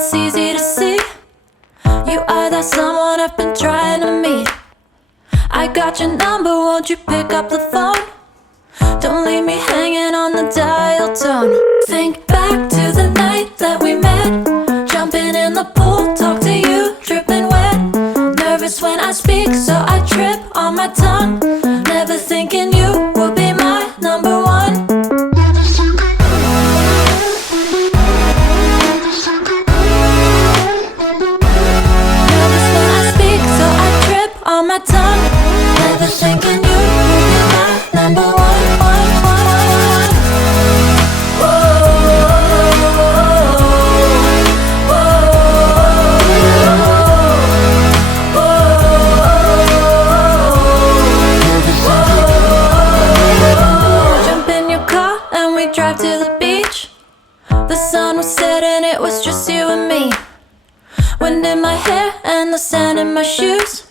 it's easy to see. You are that someone I've been trying to meet. I got your number, won't you pick up the phone? Don't leave me hanging on the dial tone. Think back to the night that we met, jumping in the pool, talk to you, dripping wet. Nervous when I speak, so I trip on my tongue. Never thinking you would be my number one. Nervous when I speak, so I trip on my tongue. Never thinking you would be my number one. Drive to the beach. The sun was setting, it was just you and me. Wind in my hair and the sand in my shoes.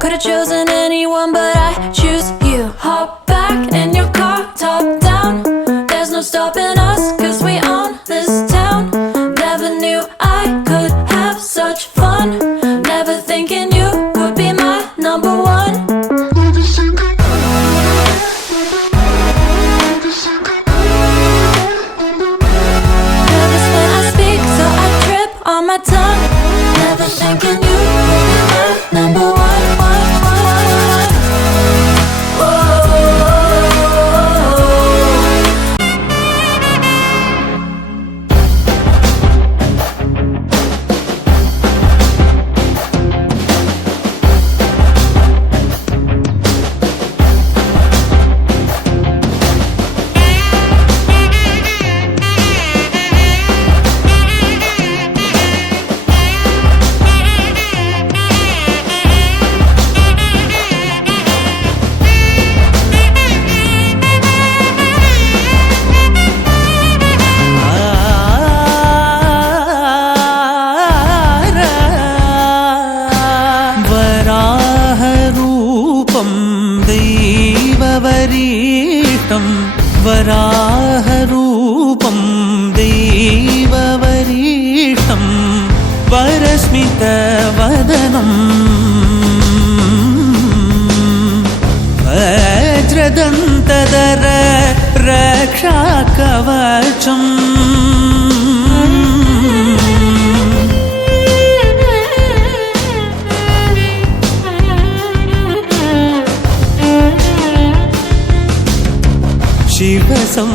Could've chosen anyone, but I choose you. Hop back in your car, top down. There's no stopping us, cause we own this town. Never knew I could have such fun. Never thinking you would be my number one. On my tongue, never thinking you would be my number one. वराहरूपं दैववरीष्टं वरस्मितवदनं वज्रदन्तधर रक्षाकवचम्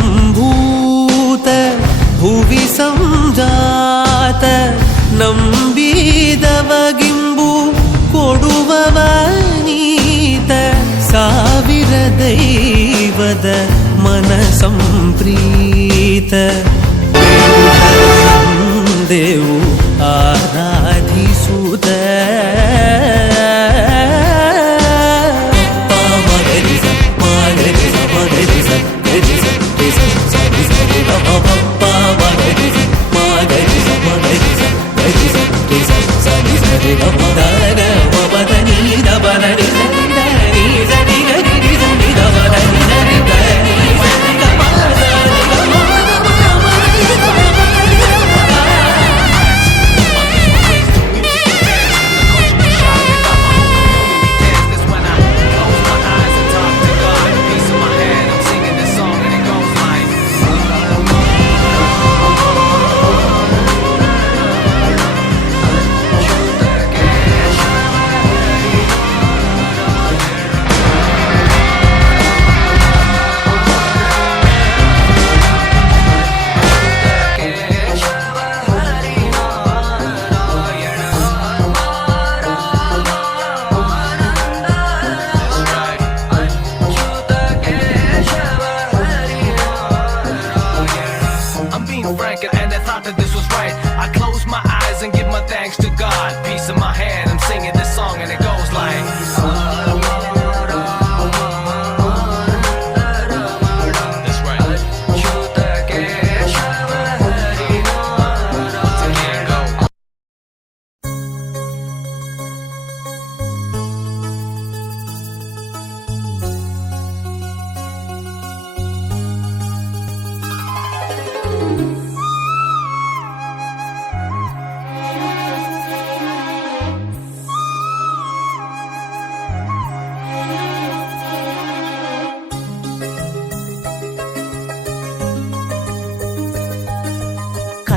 शिवसम्भूत भुवि संजात ನಂಬಿದವಗಿಂಬು ಕೊಡುವವನೀತ ಸಾವಿರ ದೈವದ ಮನ ಸಂಪ್ರೀತ ದೇವು ಆರಾಧಿಸುತ್ತ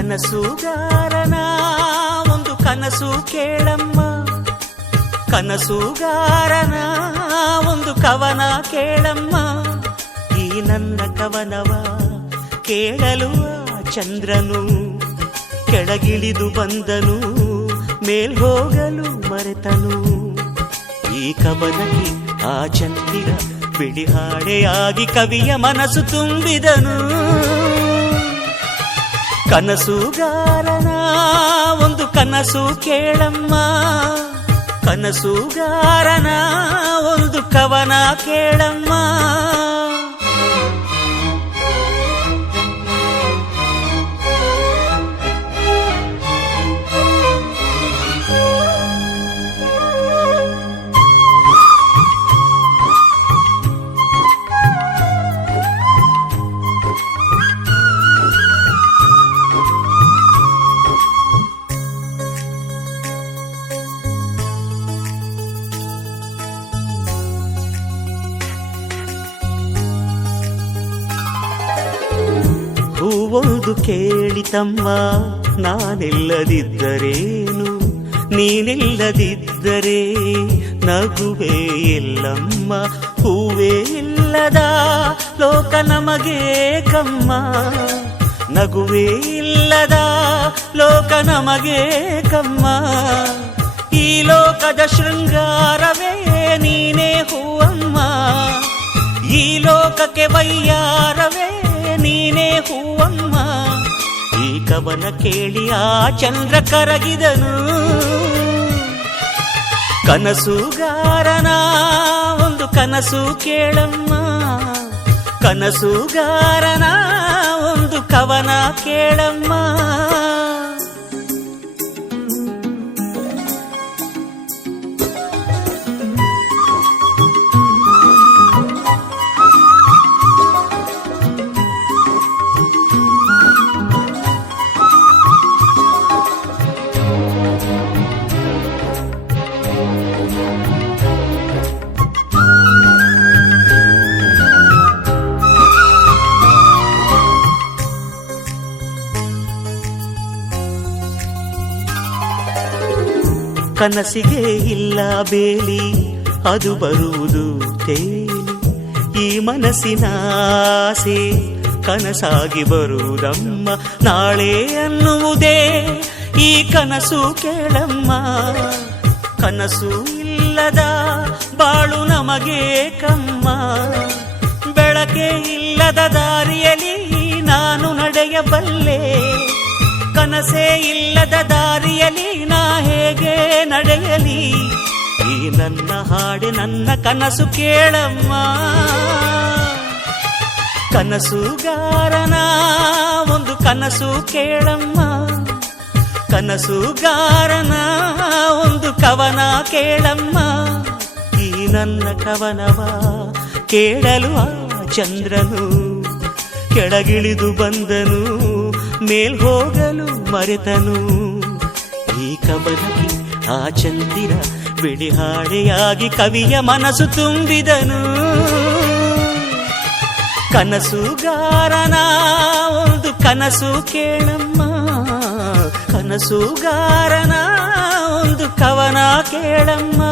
ಕನಸುಗಾರನ ಒಂದು ಕನಸು ಕೇಳಮ್ಮ, ಕನಸುಗಾರನ ಒಂದು ಕವನ ಕೇಳಮ್ಮ. ಈ ನನ್ನ ಕವನವ ಕೇಳಲು ಆ ಚಂದ್ರನು ಕೆಳಗಿಳಿದು ಬಂದನು, ಮೇಲ್ಹೋಗಲು ಮರೆತನು. ಈ ಕವನಕ್ಕೆ ಆ ಚಂದಿರ ಬಿಡಿ ಹಾಡೆಯಾಗಿ ಕವಿಯ ಮನಸ್ಸು ತುಂಬಿದನು. ಕನಸುಗಾರನ ಒಂದು ಕನಸು ಕೇಳಮ್ಮ, ಕನಸುಗಾರನ ಒಂದು ಕವನ ಕೇಳಮ್ಮ. ಹೂವೊಂದು ಕೇಳಿತಮ್ಮ, ನಾನಿಲ್ಲದಿದ್ದರೇನು, ನೀನಿಲ್ಲದಿದ್ದರೆ ನಗುವೇ ಇಲ್ಲಮ್ಮ. ಹೂವೇ ಇಲ್ಲದ ಲೋಕ ನಮಗೆ ಕಮ್ಮ, ನಗುವೇ ಇಲ್ಲದ ಲೋಕ ನಮಗೆ ಕಮ್ಮ. ಈ ಲೋಕದ ಶೃಂಗಾರವೇ ನೀನೇ ಹೂವಮ್ಮ, ಈ ಲೋಕಕ್ಕೆ ವೈಯಾರವೇ ನೀನೇ ಹೂವಮ್ಮ. ಈ ಕವನ ಕೇಳಿ ಆ ಚಂದ್ರ ಕರಗಿದನು. ಕನಸುಗಾರನ ಒಂದು ಕನಸು ಕೇಳಮ್ಮ, ಕನಸುಗಾರನ ಒಂದು ಕವನ ಕೇಳಮ್ಮ. ಕನಸಿಗೆ ಇಲ್ಲ ಬೇಲಿ, ಅದು ಬರುವುದು ತೇಲಿ. ಈ ಮನಸ್ಸಿನ ಆಸೆ ಕನಸಾಗಿ ಬರುವುದಮ್ಮ. ನಾಳೆ ಅನ್ನುವುದೇ ಈ ಕನಸು ಕೇಳಮ್ಮ. ಕನಸು ಇಲ್ಲದ ಬಾಳು ನಮಗೆ ಕಮ್ಮ. ಬೆಳಕೆ ಇಲ್ಲದ ದಾರಿಯಲ್ಲಿ ನಾನು ನಡೆಯಬಲ್ಲೆ, ಕನಸೇ ಇಲ್ಲದ ದಾರಿಯಲ್ಲಿ ನಾ ಹೇಗೆ ನಡೆಯಲಿ. ಈ ನನ್ನ ಹಾಡೆ ನನ್ನ ಕನಸು ಕೇಳಮ್ಮ. ಕನಸುಗಾರನ ಒಂದು ಕನಸು ಕೇಳಮ್ಮ, ಕನಸುಗಾರನ ಒಂದು ಕವನ ಕೇಳಮ್ಮ. ಈ ನನ್ನ ಕವನವ ಕೇಳಲು ಆ ಚಂದ್ರನು ಕೆಳಗಿಳಿದು ಬಂದನು, ಮೇಲ್ಹೋಗಲು ಮರೆತನು. ಈ ಕವನಕ್ಕೆ ಆ ಚಂದಿರ ಬಿಡಿ ಹಾಡೆಯಾಗಿ ಕವಿಯ ಮನಸ್ಸು ತುಂಬಿದನು. ಕನಸುಗಾರನ ಒಂದು ಕನಸು ಕೇಳಮ್ಮ, ಕನಸುಗಾರನ ಒಂದು ಕವನ ಕೇಳಮ್ಮ.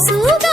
ಕನಸುಗಾರನ